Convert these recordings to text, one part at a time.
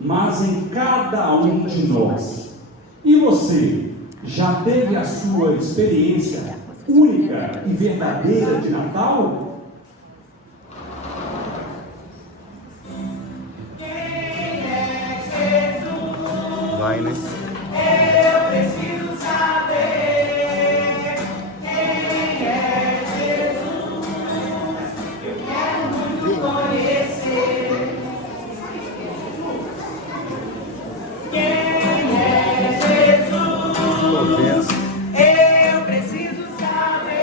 mas em cada um de nós. E você, já teve a sua experiência única e verdadeira de Natal? Vai, né? Eu preciso saber quem é Jesus. Eu quero muito conhecer quem é Jesus. Eu preciso saber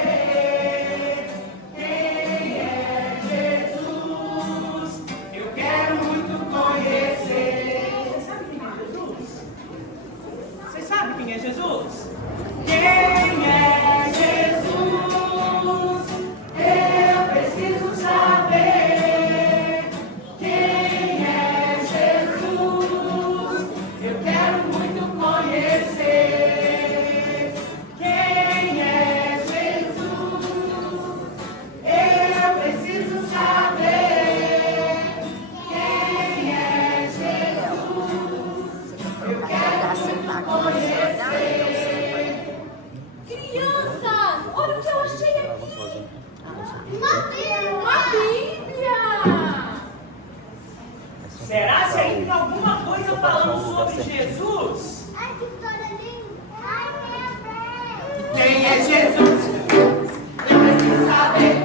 quem é Jesus. Eu quero muito conhecer. Você sabe quem é Jesus? Quem é Jesus? Eu preciso saber. Quem é Jesus? Eu quero muito conhecer. Quem é Jesus? Eu preciso saber. Quem é Jesus? Eu quero muito conhecer. Crianças, olha o que eu achei aqui. Uma Bíblia. Será se aí tem alguma coisa falando sobre Jesus? Ai, que história linda. Ai, Quem é Jesus? Eu preciso saber.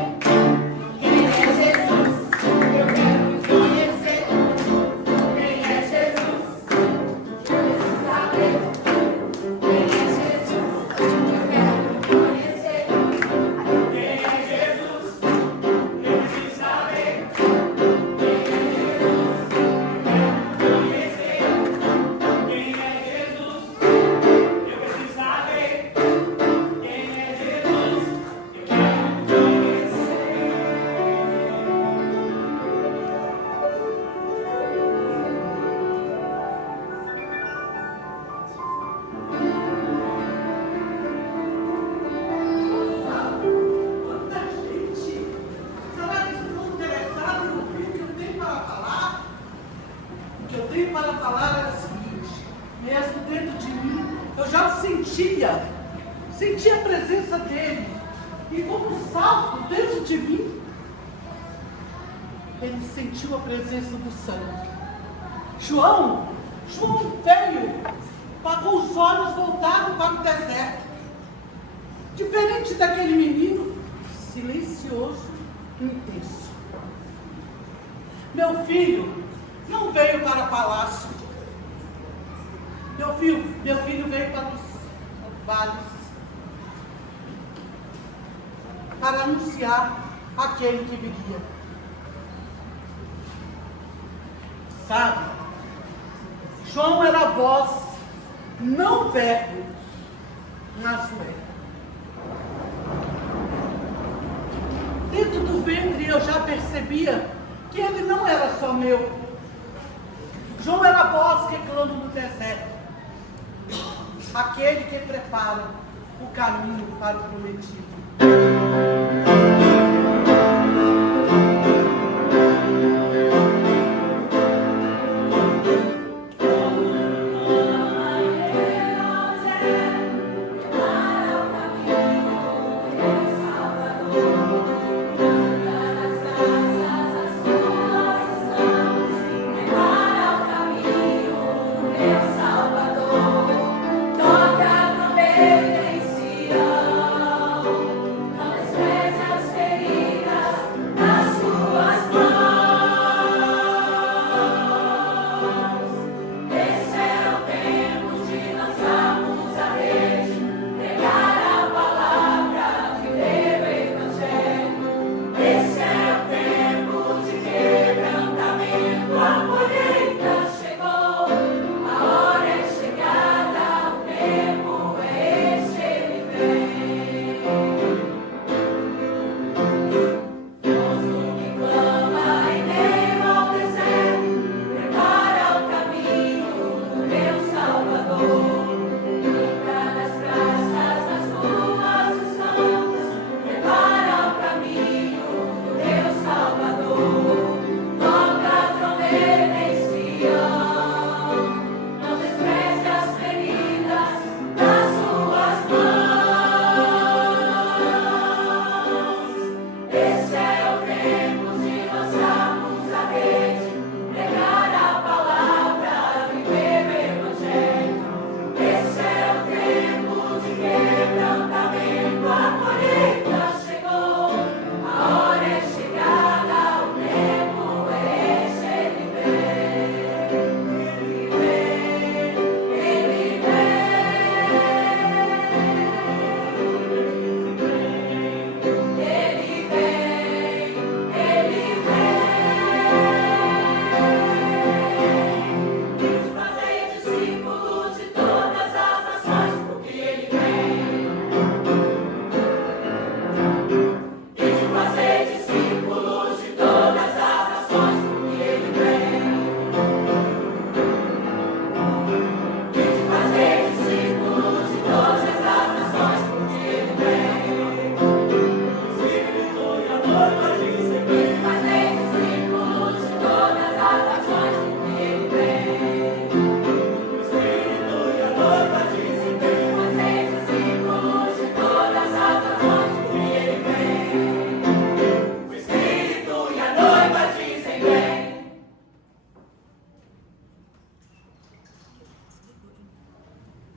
Quem é Jesus? Eu quero muito conhecer. Quem é Jesus? Eu preciso saber. Quem é Jesus? Eu quero muito conhecer. Quem é Jesus? Eu preciso saber. Quem é Jesus? Eu quero muito conhecer. Quem é Jesus? Eu preciso saber. Quem é Jesus? Eu quero muito conhecer. Quanta gente! Será que estão interessados no que eu tenho para falar? O que eu tenho para falar é o seguinte: mesmo dentro de mim, eu já sentia a presença dele. E como um salto dentro de mim, ele sentiu a presença do sangue. João veio, com os olhos voltados para o deserto. Diferente daquele menino, silencioso e intenso. Meu filho não veio para o palácio. Meu filho veio para os vales. Para anunciar aquele que viria. Sabe? João era a voz, não verbo, Nazué. Dentro do ventre eu já percebia que ele não era só meu. João era a voz que clama no deserto. Aquele que prepara o caminho para o prometido. Salvador, toca a trombeta em Sião.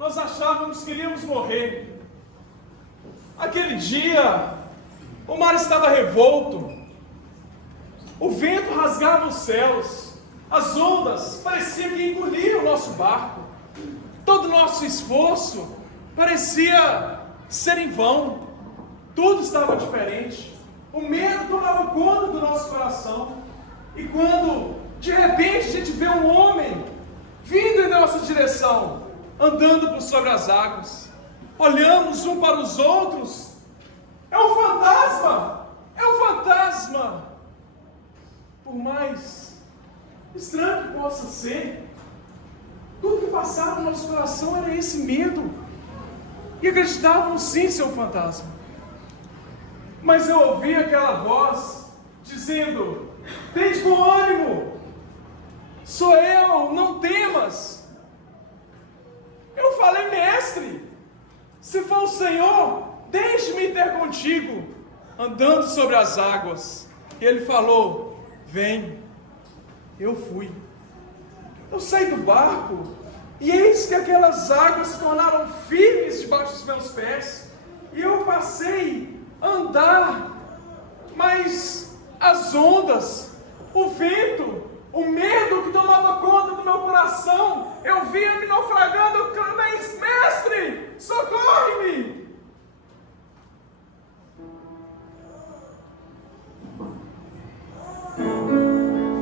nós achávamos que iríamos morrer. Aquele dia, o mar estava revolto, o vento rasgava os céus, as ondas pareciam que engoliam o nosso barco. Todo o nosso esforço parecia ser em vão. Tudo estava diferente. O medo tomava conta do nosso coração. E quando, de repente, a gente vê um homem vindo em nossa direção, andando por sobre as águas, olhamos um para os outros. É um fantasma! É um fantasma! Por mais estranho que possa ser, tudo que passava no nosso coração era esse medo. E acreditávamos sim ser um fantasma. Mas eu ouvi aquela voz dizendo: "Tens bom ânimo, sou eu, não temas." Eu falei: "Mestre, se for o Senhor, deixe-me ter contigo, andando sobre as águas." E ele falou: "Vem." Eu fui. Eu saí do barco e eis que aquelas águas se tornaram firmes debaixo dos meus pés. E eu passei a andar, mas as ondas, o vento, o medo que tomava conta do meu coração, eu via me naufragando. Eu clamei: "Mestre, socorre-me!"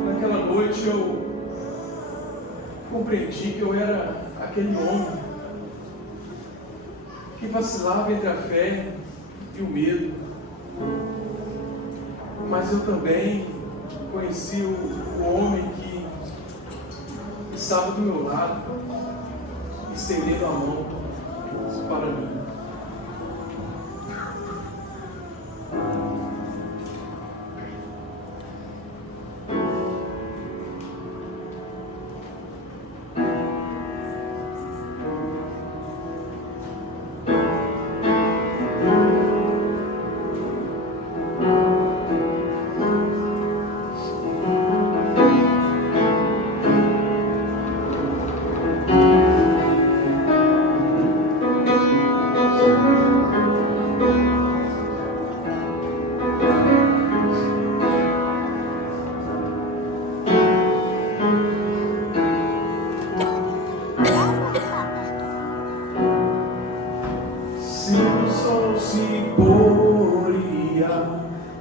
Naquela noite eu compreendi que eu era aquele homem que vacilava entre a fé e o medo. Mas eu também conheci o homem que estava do meu lado, estendendo a mão para mim.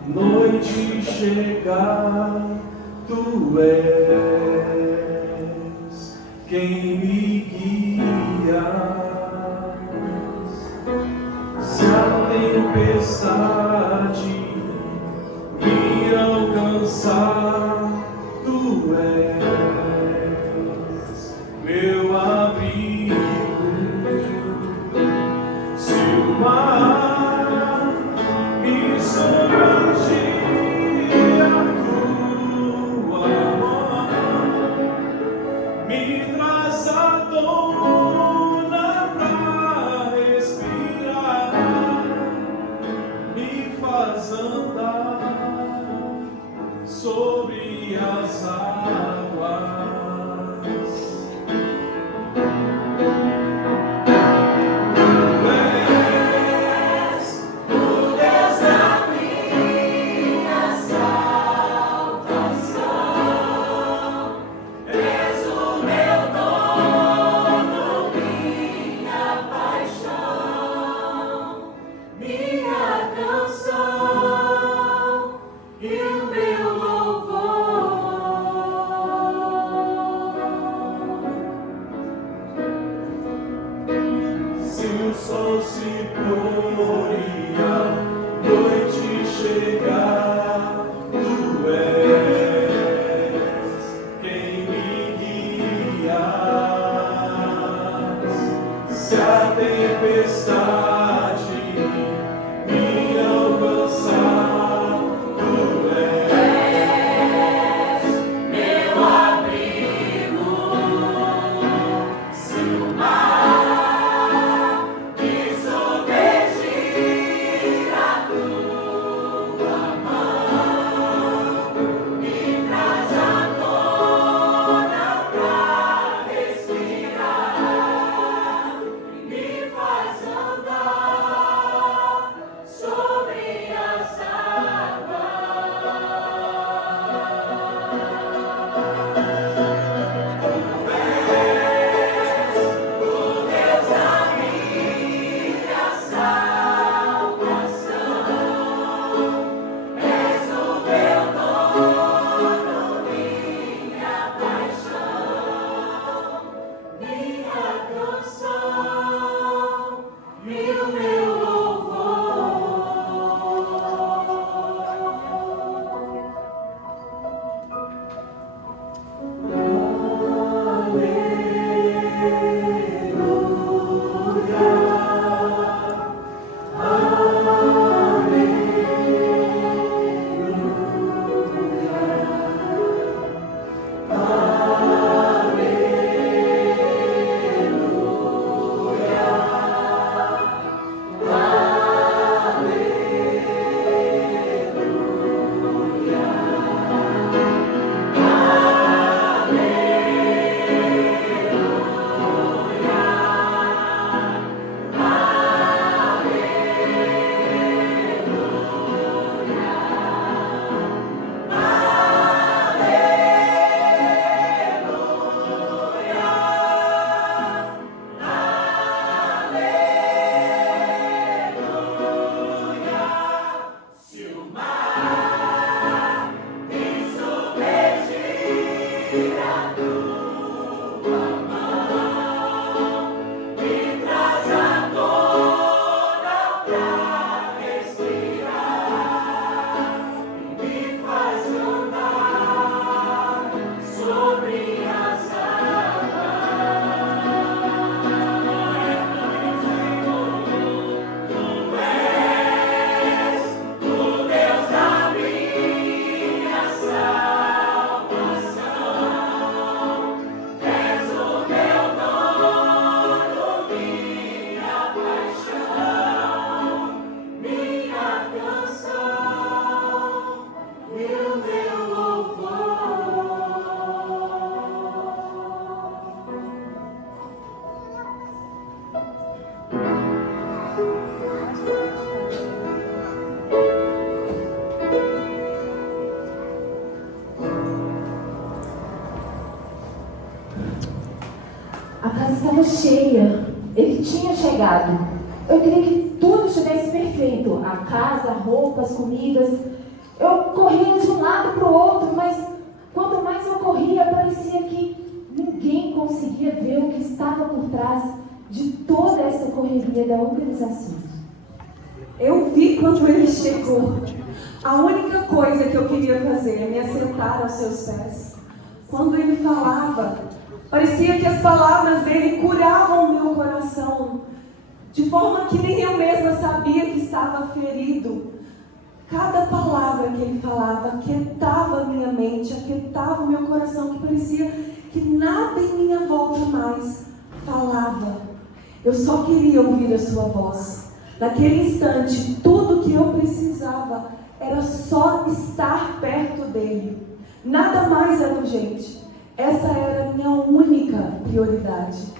Noite chegar, tu és quem me guias. Se a tempestade me alcançar, tu és meu abrigo. Se o mar me submergir, me traz a tona pra respirar, me faz andar sobre as águas. Sol se pôr e a noite chegar, tu és quem me guias. Se a tempestade me alcançar, tu és meu abrigo. Se o mar A casa estava cheia. Ele tinha chegado. Eu queria que tudo estivesse perfeito. A casa, a roupa, as comidas. Eu corria de um lado para o outro, mas quanto mais eu corria, parecia que ninguém conseguia ver o que estava por trás de toda essa correria da organização. Eu vi quando ele chegou. A única coisa que eu queria fazer é me assentar aos seus pés. Quando ele falava, parecia que as palavras dele curavam o meu coração, de forma que nem eu mesma sabia que estava ferido. Cada palavra que ele falava aquietava a minha mente, aquietava o meu coração, que parecia que nada em minha volta mais falava. Eu só queria ouvir a sua voz. Naquele instante, tudo que eu precisava era só estar perto dele. Nada mais era urgente. Essa era a minha única prioridade.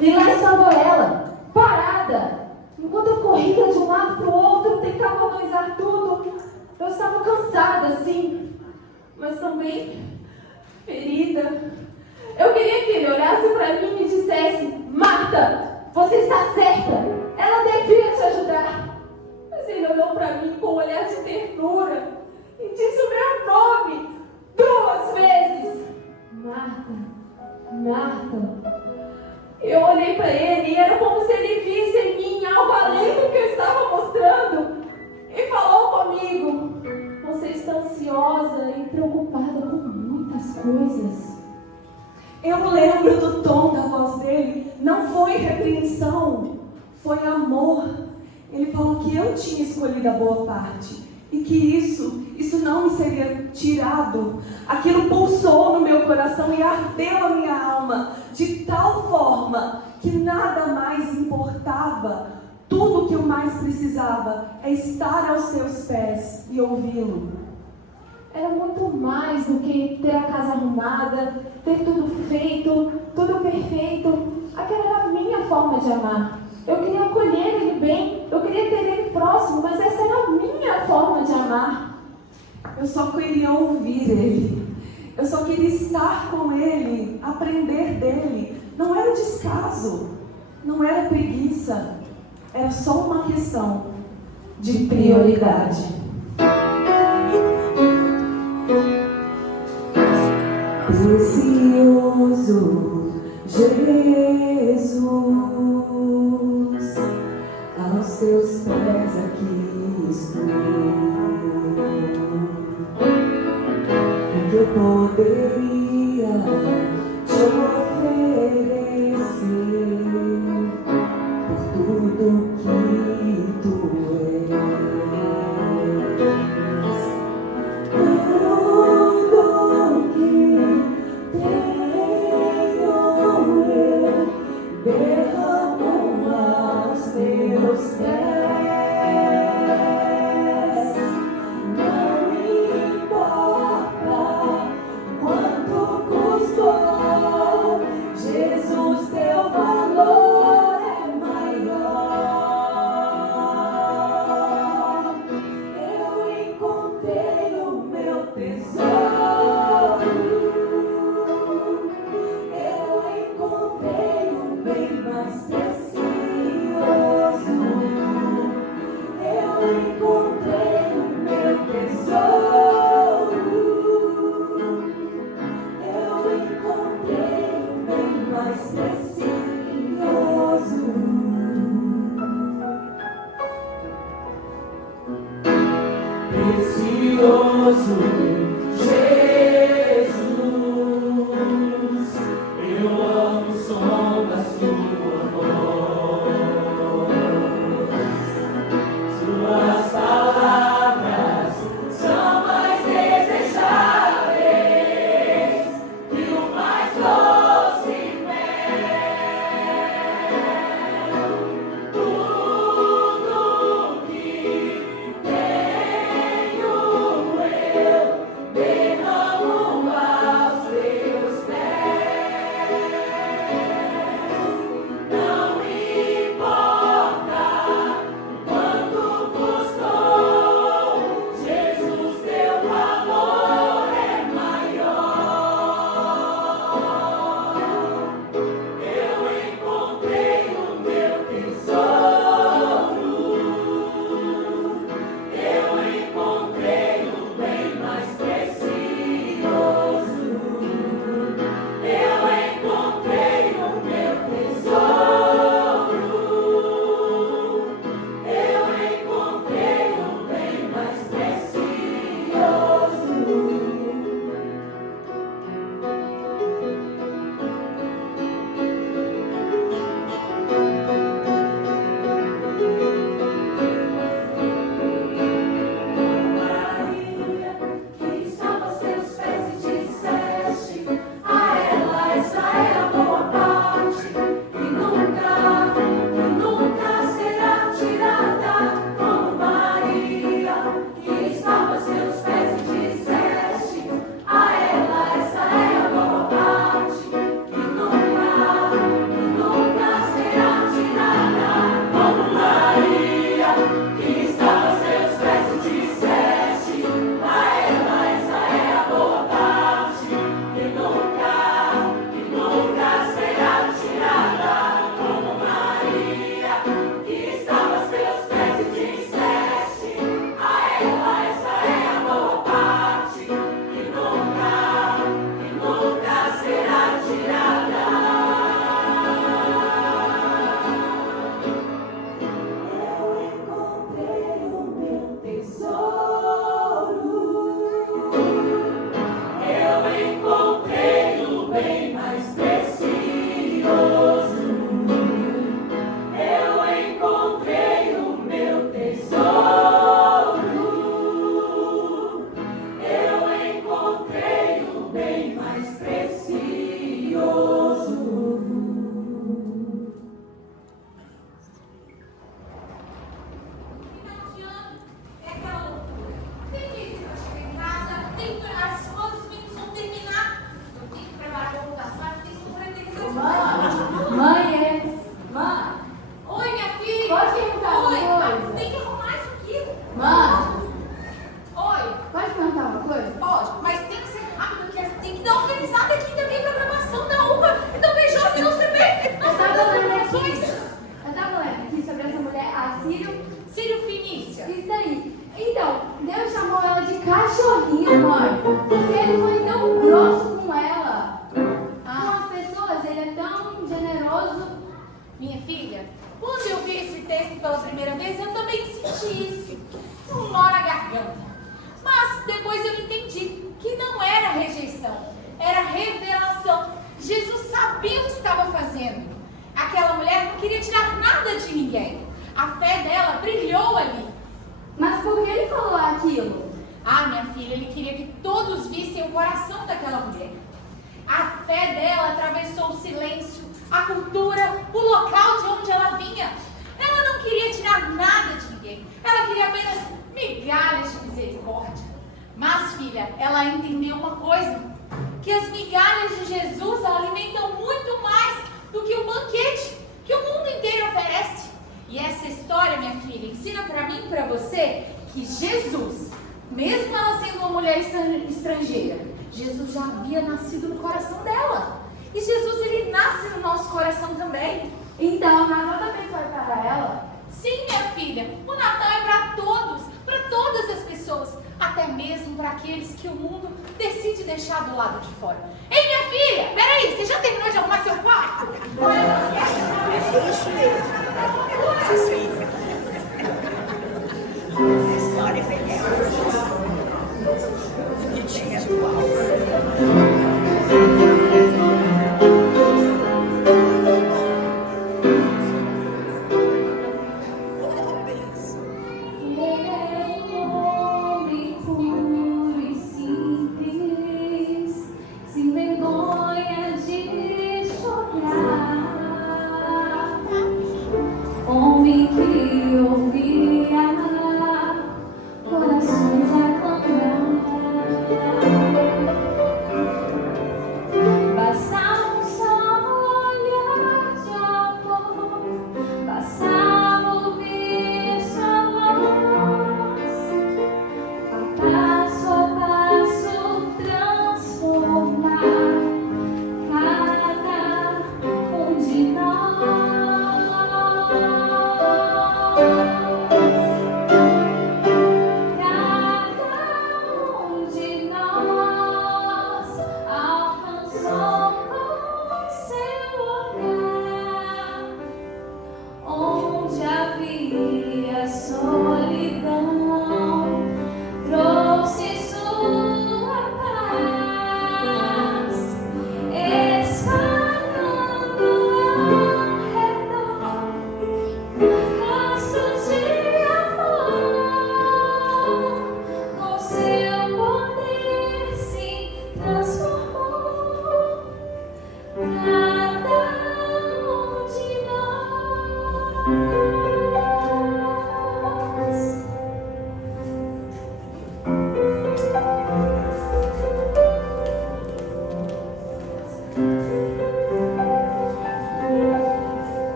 E lá estava ela, parada. Enquanto eu corria de um lado para o outro, tentava organizar tudo. Eu estava cansada, sim, mas também ferida. Eu queria que ele olhasse para mim e me dissesse: Marta, você está certa. Ela devia te ajudar. Mas ele olhou para mim com um olhar de ternura e disse o meu nome 2 vezes. Marta, Marta. Eu olhei para ele e era como se ele visse em mim algo além do que eu estava mostrando. E falou comigo: você está ansiosa e preocupada com muitas coisas. Eu lembro do tom da voz dele. Não foi repreensão, foi amor. Ele falou que eu tinha escolhido a boa parte e que isso não me seria tirado. Aquilo pulsou no meu coração e ardeu a minha alma de tal forma que nada mais importava. Tudo que eu mais precisava é estar aos seus pés e ouvi-lo. Era muito mais do que ter a casa arrumada, ter tudo feito, tudo perfeito. Aquela era a minha forma de amar. Eu queria acolher ele bem, eu queria ter ele próximo, mas essa era a minha forma de amar. Eu só queria ouvir ele. Eu só queria estar com ele, aprender dele. Não era descaso, não era preguiça. Era só uma questão de prioridade. Precioso Jesus, aos teus pés aqui estou. O que eu poderia te oferecer por tudo que tu és. Tudo que tenho eu derramo aos teus pés. Não importa quanto custou. pela primeira vez, eu também senti isso, um nó na garganta. Mas depois eu entendi que não era rejeição, era revelação. Jesus sabia o que estava fazendo. Aquela mulher não queria tirar nada de ninguém. A fé dela brilhou ali. Mas por que ele falou aquilo? Ah, minha filha, ele queria que todos vissem o coração daquela mulher. A fé dela atravessou o silêncio, a cultura, o local de onde ela vinha. Ela não queria tirar nada de ninguém. Ela queria apenas migalhas de misericórdia. Mas, filha, ela entendeu uma coisa, que as migalhas de Jesus alimentam muito mais do que o banquete que o mundo inteiro oferece. E essa história, minha filha, ensina para mim e para você que Jesus, mesmo ela sendo uma mulher estrangeira, Jesus já havia nascido no coração dela. E Jesus, ele nasce no nosso coração também. Então o Natal também foi para ela? Sim, minha filha, o Natal é para todos, para todas as pessoas, até mesmo para aqueles que o mundo decide deixar do lado de fora. Ei, minha filha, peraí, você já terminou de arrumar seu quarto?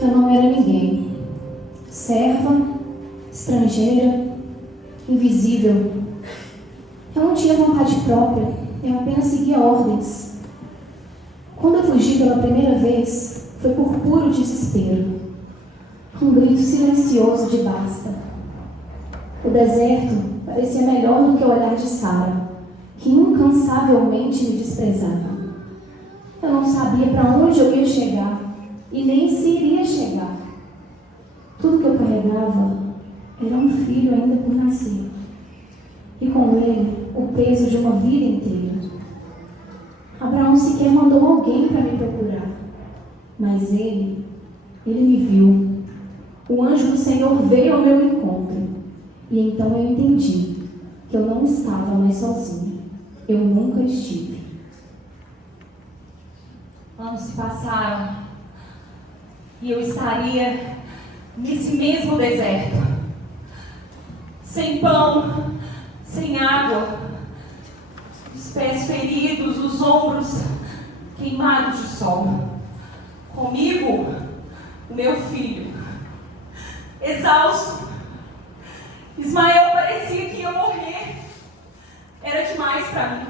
Eu não era ninguém. Serva, estrangeira, invisível. Eu não tinha vontade própria, eu apenas seguia ordens. Quando eu fugi pela primeira vez, foi por puro desespero. Um grito silencioso de basta. O deserto parecia melhor do que o olhar de Sara, que incansavelmente me desprezava. Eu não sabia para onde eu ia chegar e nem se iria chegar. Tudo que eu carregava era um filho ainda por nascer, e com ele o peso de uma vida inteira. Abraão sequer mandou alguém para me procurar, mas ele me viu. O anjo do Senhor veio ao meu encontro, e então eu entendi que eu não estava mais sozinha. Eu nunca estive. Anos se passaram e eu estaria nesse mesmo deserto, sem pão, sem água, os pés feridos, os ombros queimados de sol. Comigo, o meu filho, exausto. Ismael parecia que ia morrer. Era demais para mim.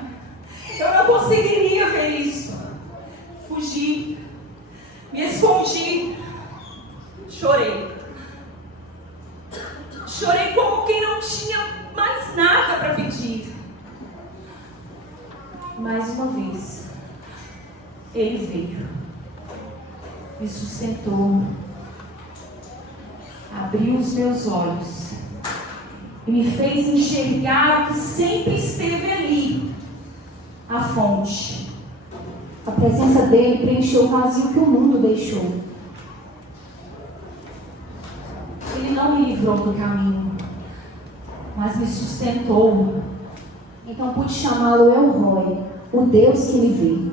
Eu não conseguiria ver isso. Fugi, me escondi, chorei. Mais uma vez, Ele veio, me sustentou, abriu os meus olhos e me fez enxergar o que sempre esteve ali, a fonte. A presença dele preencheu o vazio que o mundo deixou. Ele não me livrou do caminho, mas me sustentou. Então pude chamá-lo El Roi, o Deus que me vê.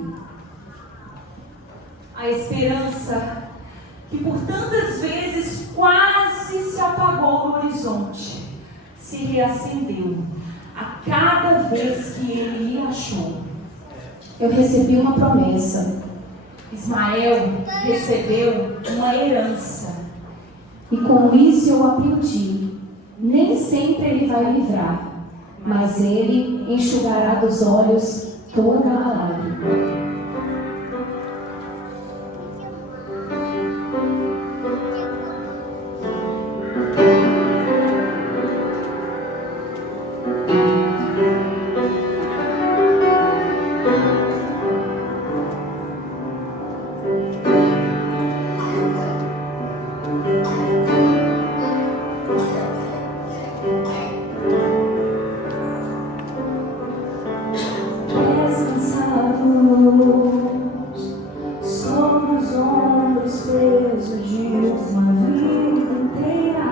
A esperança que por tantas vezes quase se apagou no horizonte, se reacendeu a cada vez que ele me achou. Eu recebi uma promessa. Ismael recebeu uma herança. E com isso eu aprendi. Nem sempre ele vai livrar, mas ele enxugará dos olhos toda a lágrima. Somos ombros presos de uma vida inteira.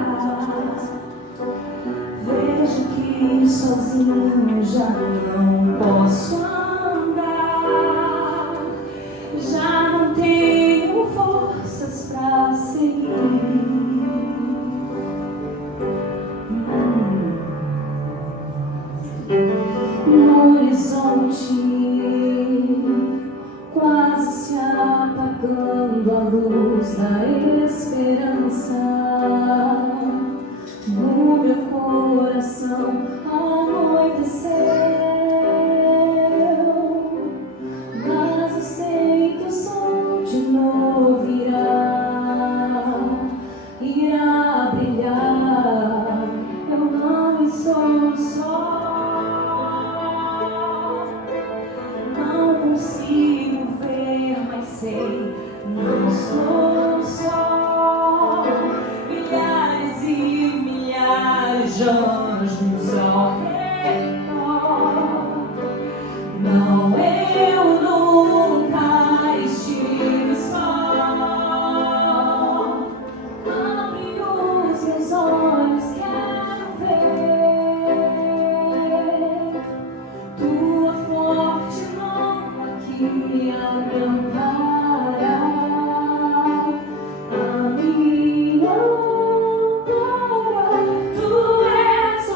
Vejo que sozinho já não posso andar, já não tenho forças pra seguir. No horizonte quase se apagando a luz da esperança. No meu coração anoiteceu, mas eu sei que o sol de novo irá brilhar. Eu não estou só. Não consigo ver, mas sei, não estou só. Milhares e milhares de anjos ao redor. Não, eu nunca estive só. Abre os meus olhos, quero ver tua forte mão que me ampará. A minha ampara, tu és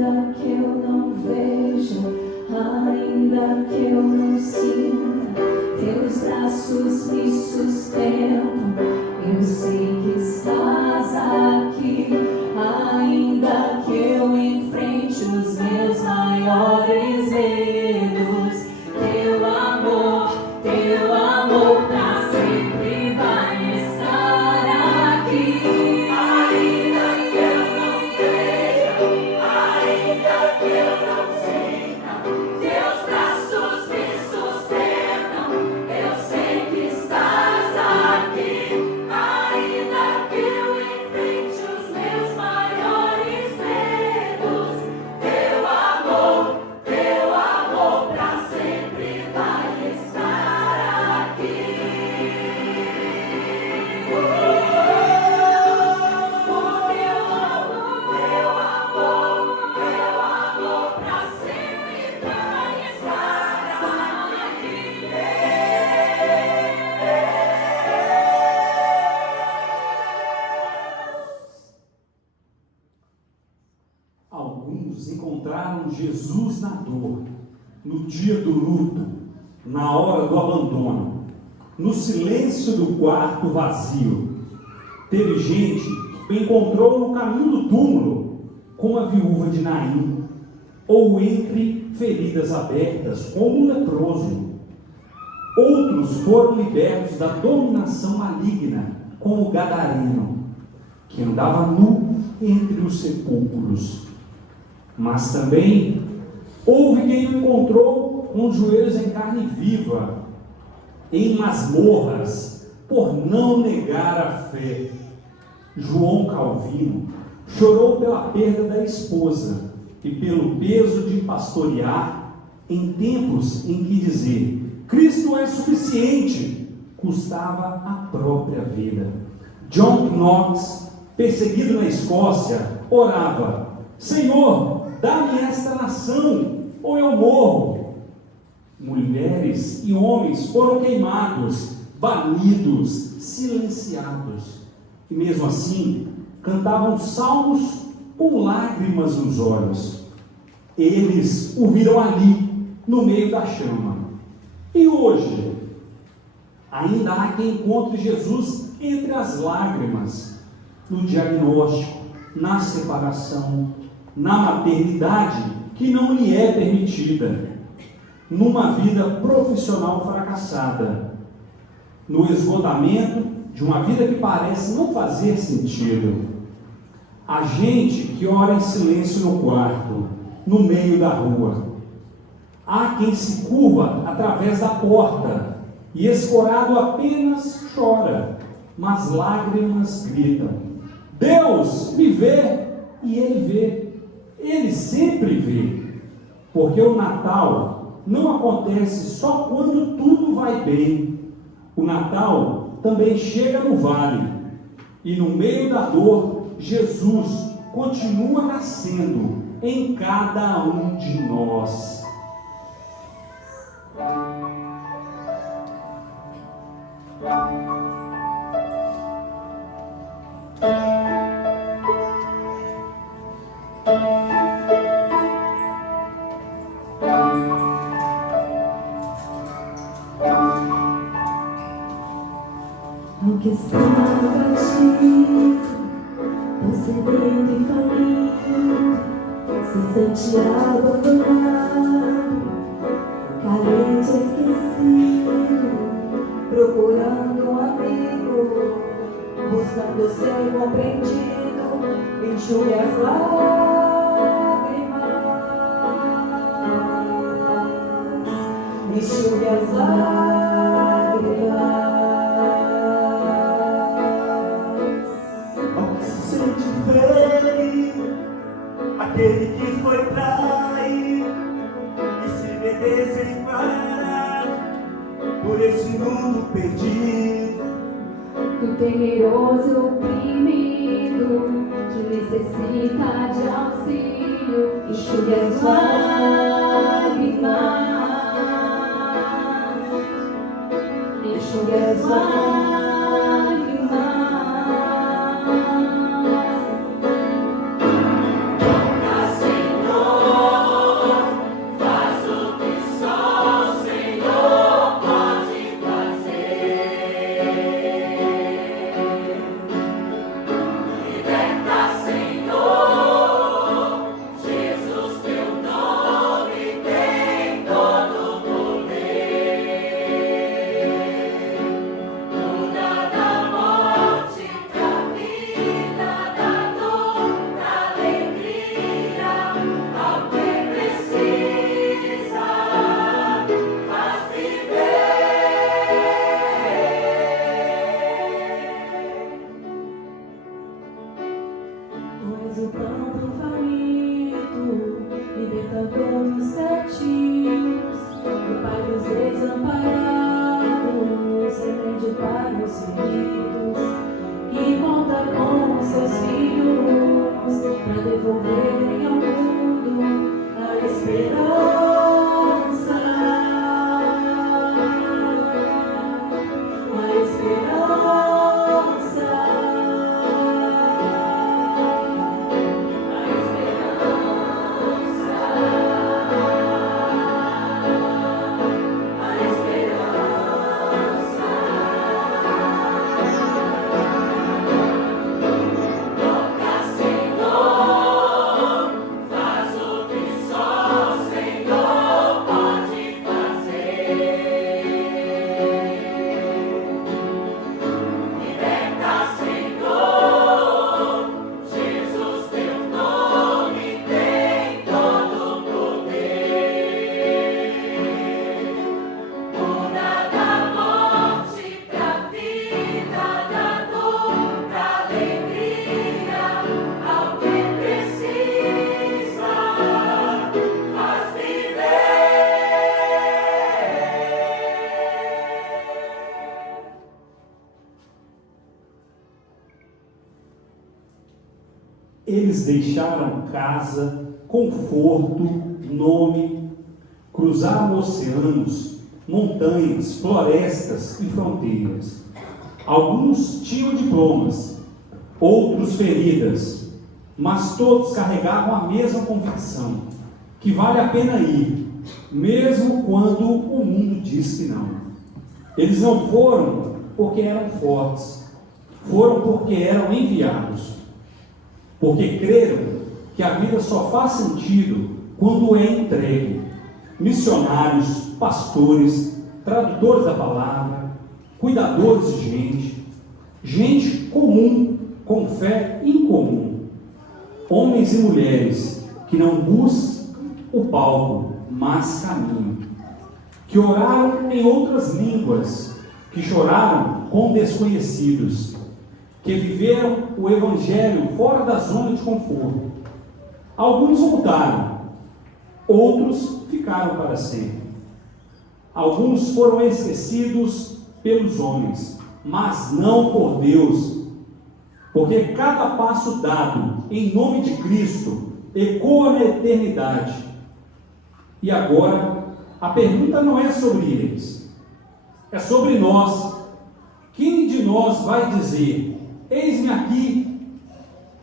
Ainda que eu não veja, ainda que eu não sinta, teus braços me sustentam. Eu sei que estás aqui. Ainda que eu enfrente os meus maiores medos, teu amor pra sempre vai estar aqui. Ainda que eu não veja, ainda que eu não sinta, teus braços me sustentam. Eu sei que estás aqui. Ainda que eu enfrente os meus maiores medos, teu amor pra sempre vai estar aqui. O teu amor pra sempre vai estar aqui. Alguns encontraram Jesus na dor, no dia do luto, na hora do abandono, no silêncio do quarto vazio. Teve gente que o encontrou no caminho do túmulo, como a viúva de Naim, ou entre feridas abertas, como um leproso. Outros foram libertos da dominação maligna, como o gadareno, que andava nu entre os sepulcros. Mas também houve quem o encontrou com os joelhos em carne viva, em masmorras, por não negar a fé. João Calvino chorou pela perda da esposa e pelo peso de pastorear em tempos em que dizer Cristo é suficiente custava a própria vida. John Knox, perseguido na Escócia, orava: Senhor, dá-me esta nação, ou eu morro. Mulheres e homens foram queimados, banidos, silenciados. E mesmo assim, cantavam salmos com lágrimas nos olhos. Eles o viram ali, no meio da chama. E hoje, ainda há quem encontre Jesus entre as lágrimas, no diagnóstico, na separação, na maternidade que não lhe é permitida, numa vida profissional fracassada, no esgotamento de uma vida que parece não fazer sentido. Há gente que ora em silêncio no quarto, no meio da rua. Há quem se curva através da porta e escorado apenas chora, mas lágrimas gritam. Deus me vê e Ele vê. Ele sempre vê. Porque o Natal não acontece só quando tudo vai bem. O Natal também chega no vale. E no meio da dor, Jesus continua nascendo em cada um de nós. Aunque estava batido, possuído e falido, se sentia abandonado, carente, esquecido, procurando um amigo, buscando ser compreendido, enxugue as lágrimas, enxugue as lágrimas. Aquele que foi traído e se vê desemparado por esse mundo perdido, do temeroso oprimido que necessita de auxílio, enxugue as lágrimas, enxugue as lágrimas. Senhor. pranto faminto, libertador dos cativos, o Pai dos desamparados, remédio para os feridos, que conta com seus filhos para devolverem ao mundo a esperança. A esperança. A esperança. A esperança. Toca, Senhor, faz o que só o Senhor pode fazer. Liberta, Senhor, Jesus, teu nome tem todo o poder. Muda da morte pra vida, da dor pra alegria, ao que precisa, faz viver. Eles deixaram casa, conforto, nome, cruzaram oceanos, montanhas, florestas e fronteiras. Alguns tinham diplomas, outros feridas, mas todos carregavam a mesma convicção, que vale a pena ir, mesmo quando o mundo diz que não. Eles não foram porque eram fortes, foram porque eram enviados. Porque creram que a vida só faz sentido quando é entregue. Missionários, pastores, tradutores da palavra, cuidadores de gente, gente comum, com fé incomum. Homens e mulheres que não buscam o palco, mas caminham. Que oraram em outras línguas, que choraram com desconhecidos, que viveram o Evangelho fora da zona de conforto. Alguns voltaram, outros ficaram para sempre. Alguns foram esquecidos pelos homens, mas não por Deus, porque cada passo dado em nome de Cristo ecoa na eternidade. E agora, a pergunta não é sobre eles, é sobre nós. Quem de nós vai dizer: eis-me aqui?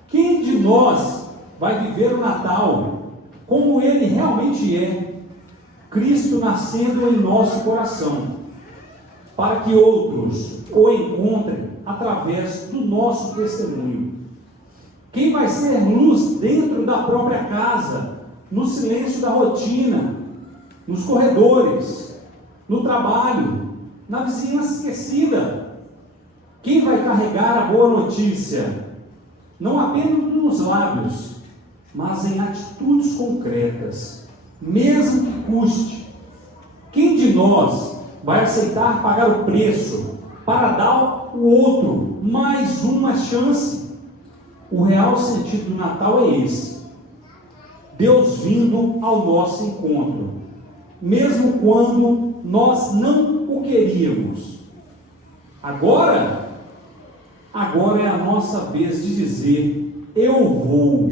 Quem de nós vai viver o Natal como ele realmente é? Cristo nascendo em nosso coração, para que outros o encontrem através do nosso testemunho. Quem vai ser luz dentro da própria casa, no silêncio da rotina, nos corredores, no trabalho, na vizinhança esquecida? Quem vai carregar a boa notícia, não apenas nos lábios, mas em atitudes concretas, mesmo que custe? Quem de nós vai aceitar pagar o preço para dar ao outro mais uma chance? O real sentido do Natal é esse: Deus vindo ao nosso encontro, mesmo quando nós não o queríamos. Agora é a nossa vez de dizer: eu vou.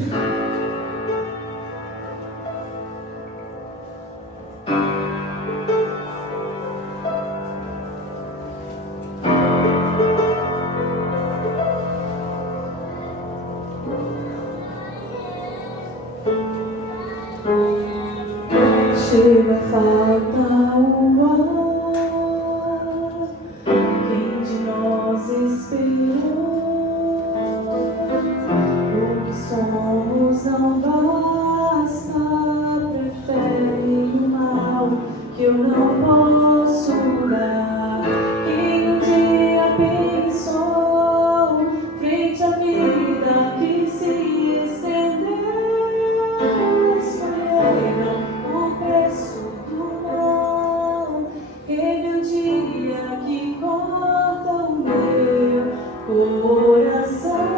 Chega, falta o ar. Quem de nós esperou? O que somos não basta. Prefere o mal que eu não posso dar. Quem um dia pensou frente à vida que se estendeu, escolheram o preço do mal. Ele o dia que corta o meu coração.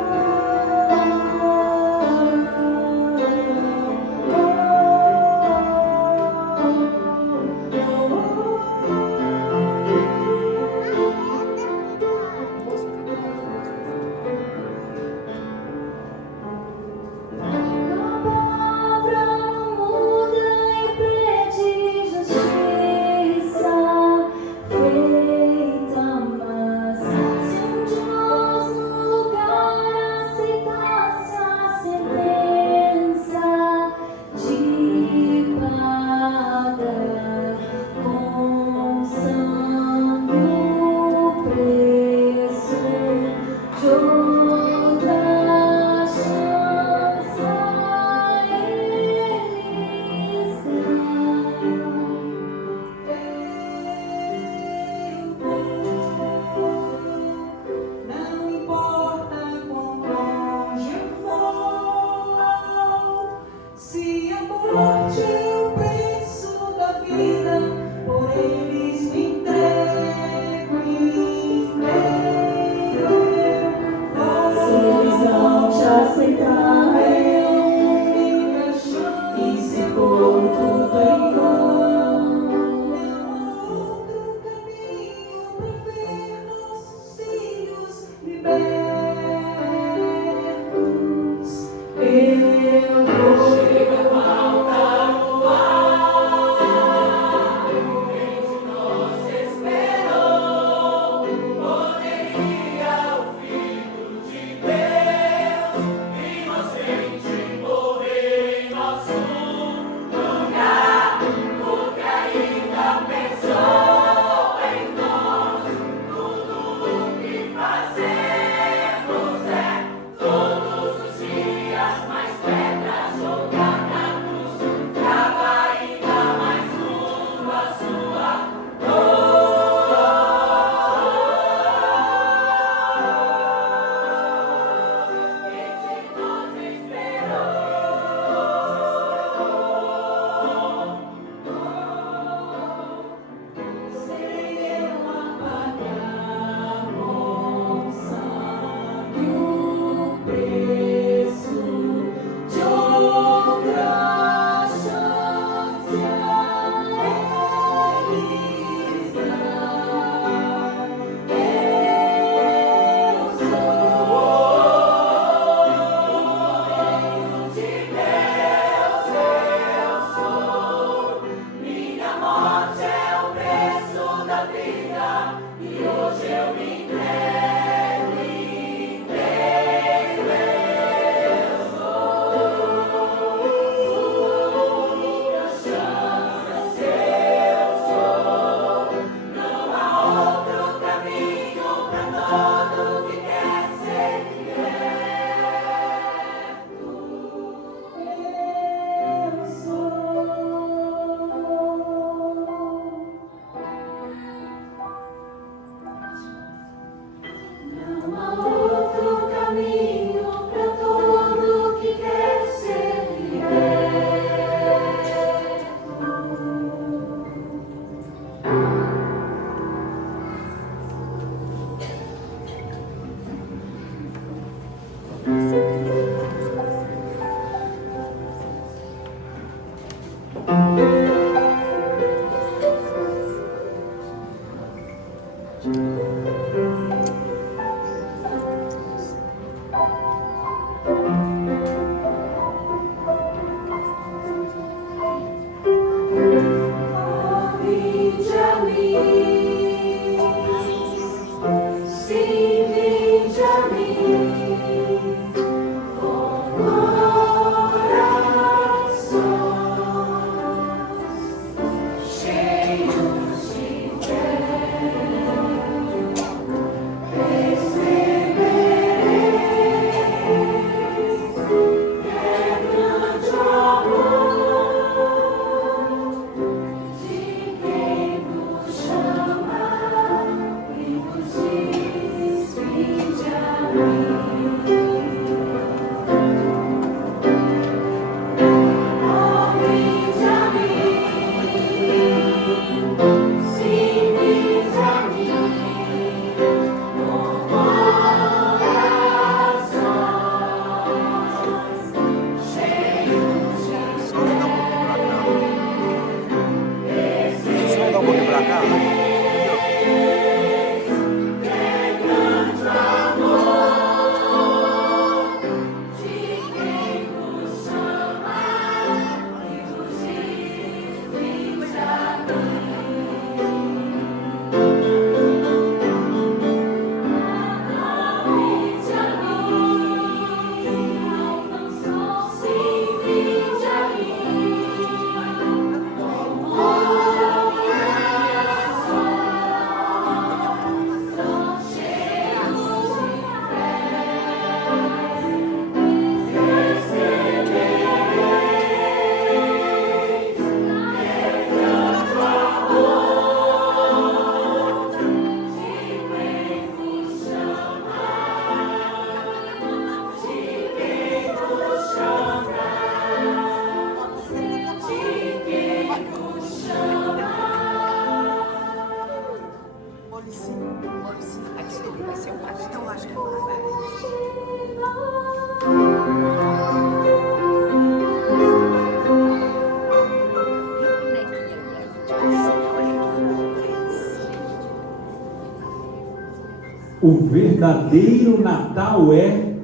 O verdadeiro Natal é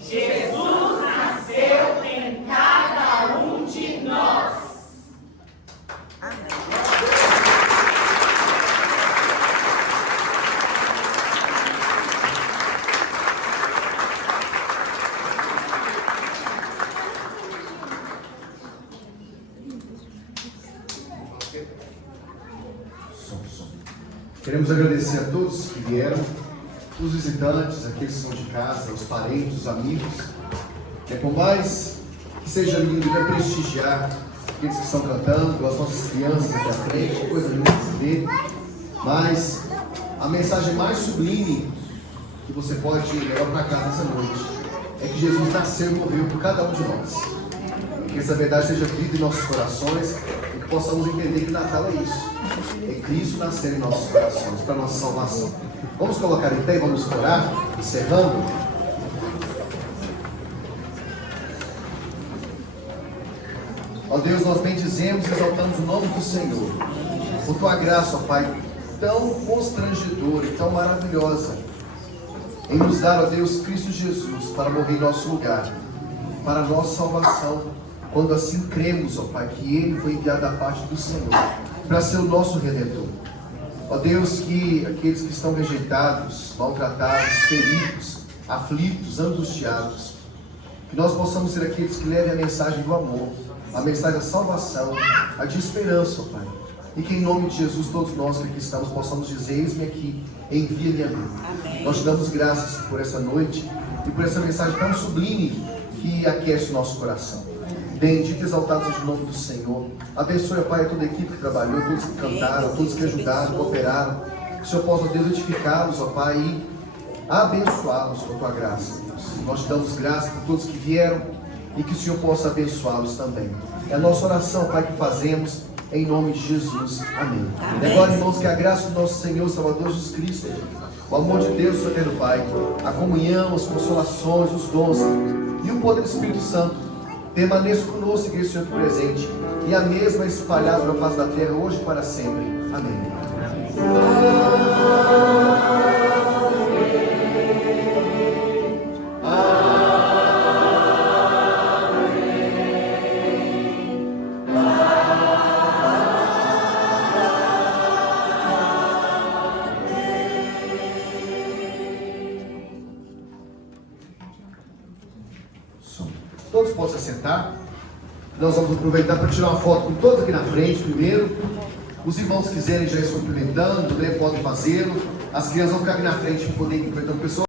Jesus nasceu em cada um de nós. Queremos agradecer a todos que vieram, os visitantes, aqueles que são de casa, os parentes, os amigos. Por mais que seja lindo prestigiar aqueles que estão cantando, as nossas crianças aqui à frente, que coisa linda de se ver. Mas a mensagem mais sublime que você pode levar para casa essa noite é que Jesus nasceu e morreu por cada um de nós. E que essa verdade seja vivida em nossos corações e que possamos entender que Natal é isso. É Cristo nascer em nossos corações, para a nossa salvação. Vamos colocar em pé e vamos orar, encerrando. Ó Deus, nós bendizemos e exaltamos o nome do Senhor. Por tua graça, ó Pai, tão constrangedora e tão maravilhosa, em nos dar, ó Deus, Cristo Jesus, para morrer em nosso lugar, para a nossa salvação, quando assim cremos, ó Pai, que Ele foi enviado da parte do Senhor, para ser o nosso Redentor. Ó Deus, que aqueles que estão rejeitados, maltratados, feridos, aflitos, angustiados, que nós possamos ser aqueles que levem a mensagem do amor, a mensagem da salvação, a de esperança, ó Pai. E que em nome de Jesus, todos nós que aqui estamos, possamos dizer: eis-me aqui, envia-me a mim. Amém. Nós te damos graças por essa noite e por essa mensagem tão sublime que aquece o nosso coração. Bendito e exaltado seja o nome do Senhor. Abençoe, Pai, a toda a equipe que trabalhou, todos que cantaram, todos que ajudaram, cooperaram. Que o Senhor possa, Deus, edificá-los, ó Pai, e abençoá-los com a tua graça, Deus. Nós te damos graça por todos que vieram e que o Senhor possa abençoá-los também. É a nossa oração, Pai, que fazemos em nome de Jesus. Amém. E agora, irmãos, que a graça do nosso Senhor Salvador Jesus Cristo, o amor de Deus, o eterno Pai, a comunhão, as consolações, os dons e o poder do Espírito Santo permaneça conosco, Igreja do Senhor aqui presente, e a mesma espalhada na face da terra, hoje e para sempre. Amém. Todos possam sentar. Nós vamos aproveitar para tirar uma foto com todos aqui na frente primeiro. Os irmãos que quiserem já ir se cumprimentando, podem fazê-lo. As crianças vão ficar aqui na frente para poder ir cumprimentando o pessoal.